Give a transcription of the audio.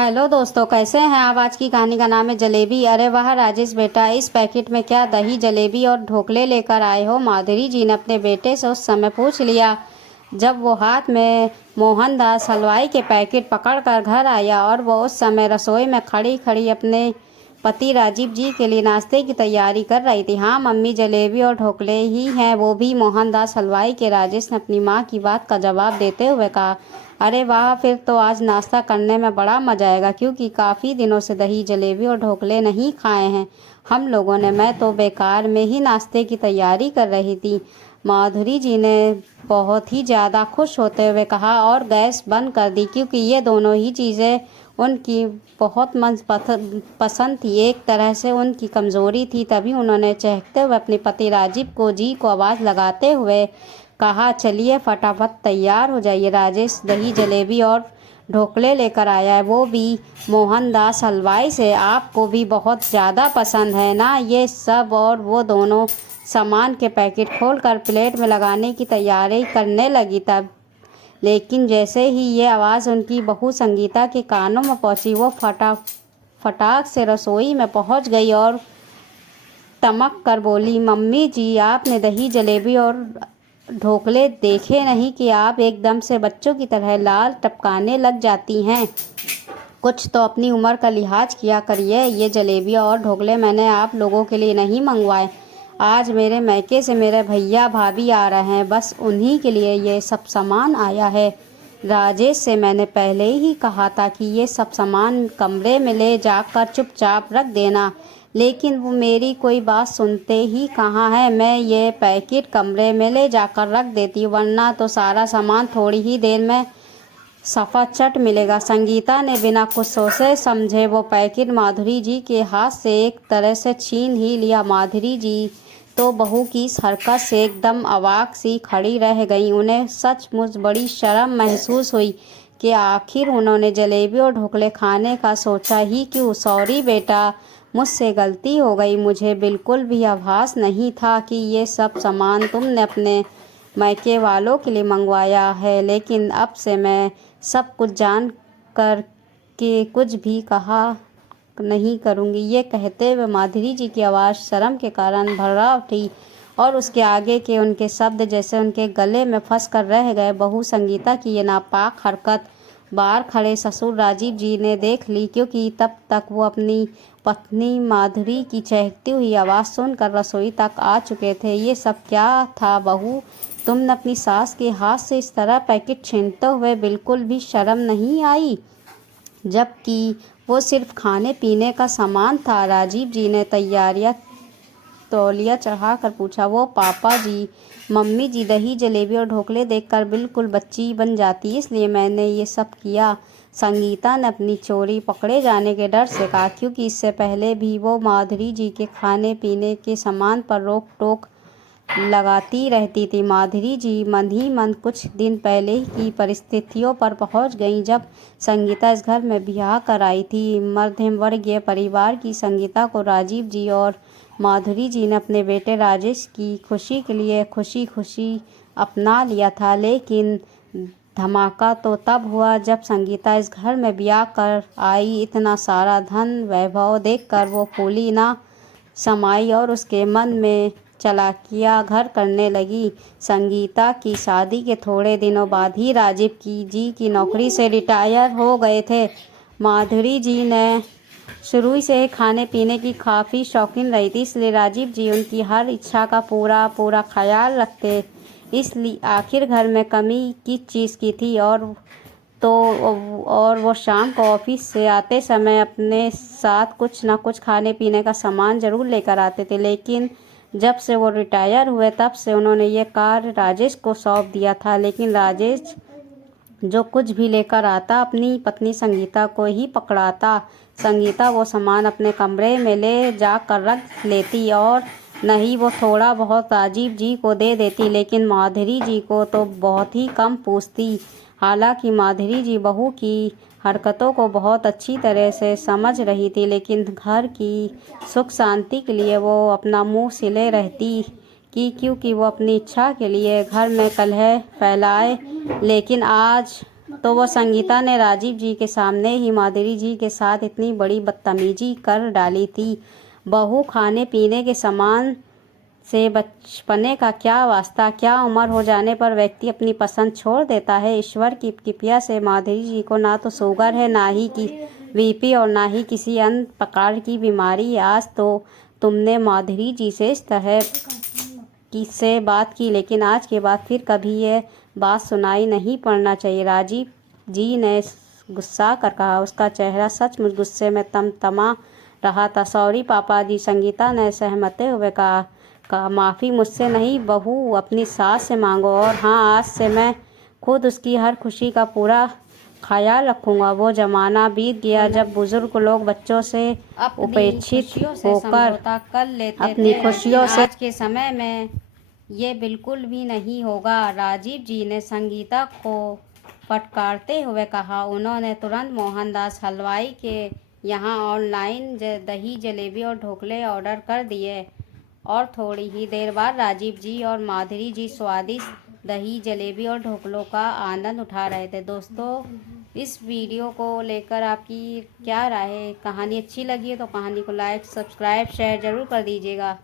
Hello दोस्तों, कैसे हैं आप। आज की कहानी का नाम है जलेबी। अरे वाह राजेश बेटा, इस पैकेट में क्या दही जलेबी और ढोकले लेकर आए हो। माधुरी जी ने अपने बेटे से उस समय पूछ लिया जब वो हाथ में मोहनदास हलवाई के पैकेट पकड़कर घर आया और वो उस समय रसोई में खड़ी खड़ी अपने पति राजीव जी के लिए नाश्ते की तैयारी कर रही थी। हाँ मम्मी, जलेबी और ढोकले ही हैं, वो भी मोहनदास हलवाई के। राजेश ने अपनी माँ की बात का जवाब देते हुए कहा। अरे वाह, फिर तो आज नाश्ता करने में बड़ा मजा आएगा, क्योंकि काफ़ी दिनों से दही जलेबी और ढोकले नहीं खाए हैं हम लोगों ने। मैं तो बेकार में ही नाश्ते की तैयारी कर रही थी, माधुरी जी ने बहुत ही ज़्यादा खुश होते हुए कहा, और गैस बंद कर दी, क्योंकि ये दोनों ही चीज़ें उनकी बहुत मन पसंद थी। एक तरह से उनकी कमज़ोरी थी। तभी उन्होंने चहकते हुए अपने पति राजीव को आवाज़ लगाते हुए कहा, चलिए फटाफट तैयार हो जाइए, राजेश दही जलेबी और ढोकले लेकर आया है, वो भी मोहनदास हलवाई से। आपको भी बहुत ज़्यादा पसंद है ना ये सब। और वो दोनों सामान के पैकेट खोलकर प्लेट में लगाने की तैयारी करने लगी। तब लेकिन जैसे ही ये आवाज़ उनकी बहू संगीता के कानों में पहुंची, वो फटाक से रसोई में पहुंच गई और तमक कर बोली, मम्मी जी, आपने दही जलेबी और ढोकले देखे नहीं कि आप एकदम से बच्चों की तरह लाल टपकाने लग जाती हैं। कुछ तो अपनी उम्र का लिहाज किया करिए। ये जलेबी और ढोकले मैंने आप लोगों के लिए नहीं मंगवाए। आज मेरे मैके से मेरे भैया भाभी आ रहे हैं, बस उन्हीं के लिए ये सब सामान आया है। राजेश से मैंने पहले ही कहा था कि ये सब सामान कमरे में ले जाकर चुपचाप रख देना, लेकिन वो मेरी कोई बात सुनते ही कहाँ है। मैं ये पैकेट कमरे में ले जाकर रख देती, वरना तो सारा सामान थोड़ी ही देर में सफ़ा चट मिलेगा। संगीता ने बिना कुछ सोचे समझे वो पैकेट माधुरी जी के हाथ से एक तरह से छीन ही लिया। माधुरी जी तो बहू की इस हरकत से एकदम अवाक सी खड़ी रह गई। उन्हें सचमुच बड़ी शर्म महसूस हुई कि आखिर उन्होंने जलेबी और ढोकले खाने का सोचा ही क्यों। सॉरी बेटा, मुझसे गलती हो गई। मुझे बिल्कुल भी आभास नहीं था कि ये सब सामान तुमने अपने मायके वालों के लिए मंगवाया है, लेकिन अब से मैं सब कुछ जान कर के कुछ भी कहा नहीं करूँगी। ये कहते हुए माधुरी जी की आवाज़ शर्म के कारण भर्रा उठी और उसके आगे के उनके शब्द जैसे उनके गले में फंस कर रह गए। बहू संगीता की ये नापाक हरकत बाहर खड़े ससुर राजीव जी ने देख ली, क्योंकि तब तक वो अपनी पत्नी माधुरी की चहकती हुई आवाज़ सुनकर रसोई तक आ चुके थे। ये सब क्या था बहू, तुमने अपनी सास के हाथ से इस तरह पैकेट छीनते हुए बिल्कुल भी शर्म नहीं आई, जबकि वो सिर्फ खाने पीने का सामान था। राजीव जी ने तौलिया चढ़ाकर पूछा। वो पापा जी, मम्मी जी दही जलेबी और ढोकले देखकर बिल्कुल बच्ची बन जाती, इसलिए मैंने ये सब किया। संगीता ने अपनी चोरी पकड़े जाने के डर से कहा, क्योंकि इससे पहले भी वो माधुरी जी के खाने पीने के सामान पर रोक टोक लगाती रहती थी। माधुरी जी मन ही मन कुछ दिन पहले की परिस्थितियों पर पहुंच गईं, जब संगीता इस घर में ब्याह कर आई थी। मध्यम वर्गीय परिवार की संगीता को राजीव जी और माधुरी जी ने अपने बेटे राजेश की खुशी के लिए खुशी खुशी अपना लिया था। लेकिन धमाका तो तब हुआ जब संगीता इस घर में ब्याह कर आई। इतना सारा धन वैभव देखकर वो फूली ना समाई और उसके मन में चालाकियाँ घर करने लगी। संगीता की शादी के थोड़े दिनों बाद ही राजीव जी की नौकरी से रिटायर हो गए थे। माधुरी जी ने शुरू से खाने पीने की काफ़ी शौकीन रही थी, इसलिए राजीव जी उनकी हर इच्छा का पूरा पूरा ख्याल रखते। इसलिए आखिर घर में कमी किस चीज़ की थी। और वो शाम को ऑफिस से आते समय अपने साथ कुछ ना कुछ खाने पीने का सामान ज़रूर लेकर आते थे। लेकिन जब से वो रिटायर हुए तब से उन्होंने ये कार्य राजेश को सौंप दिया था। लेकिन राजेश जो कुछ भी लेकर आता अपनी पत्नी संगीता को ही पकड़ाता। संगीता वो सामान अपने कमरे में ले जाकर रख लेती, और नहीं वो थोड़ा बहुत राजीव जी को दे देती, लेकिन माधुरी जी को तो बहुत ही कम पूछती। हालांकि माधुरी जी बहू की हरकतों को बहुत अच्छी तरह से समझ रही थी, लेकिन घर की सुख शांति के लिए वो अपना मुंह सिले रहती क्योंकि वो अपनी इच्छा के लिए घर में कलह फैलाए। लेकिन आज तो वो संगीता ने राजीव जी के सामने ही माधुरी जी के साथ इतनी बड़ी बदतमीजी कर डाली थी। बहू खाने पीने के सामान से बचपने का क्या वास्ता, क्या उम्र हो जाने पर व्यक्ति अपनी पसंद छोड़ देता है। ईश्वर की कृपा से माधुरी जी को ना तो शुगर है, ना ही की बीपी और ना ही किसी अन्य प्रकार की बीमारी। आज तो तुमने माधुरी जी से इस तरह से बात की, लेकिन आज के बाद फिर कभी ये बात सुनाई नहीं पड़ना चाहिए। राजीव जी ने गुस्सा कर कहा। उसका चेहरा सचमुच गुस्से में तमतमा रहा था। सॉरी पापा जी, संगीता ने सहमते हुए कहा माफ़ी मुझसे नहीं बहू, अपनी सास से मांगो। और हाँ, आज से मैं खुद उसकी हर खुशी का पूरा ख्याल रखूंगा। वो जमाना बीत गया जब बुजुर्ग लोग बच्चों से उपेक्षित होकर कर लेते अपनी खुशियों से। आज के समय में ये बिल्कुल भी नहीं होगा। राजीव जी ने संगीता को फटकारते हुए कहा। उन्होंने तुरंत मोहनदास हलवाई के यहाँ ऑनलाइन दही जलेबी और ढोकले ऑर्डर कर दिए और थोड़ी ही देर बाद राजीव जी और माधुरी जी स्वादिष्ट दही जलेबी और ढोकलों का आनंद उठा रहे थे। दोस्तों, इस वीडियो को लेकर आपकी क्या राय है? कहानी अच्छी लगी है तो कहानी को लाइक, सब्सक्राइब, शेयर ज़रूर कर दीजिएगा।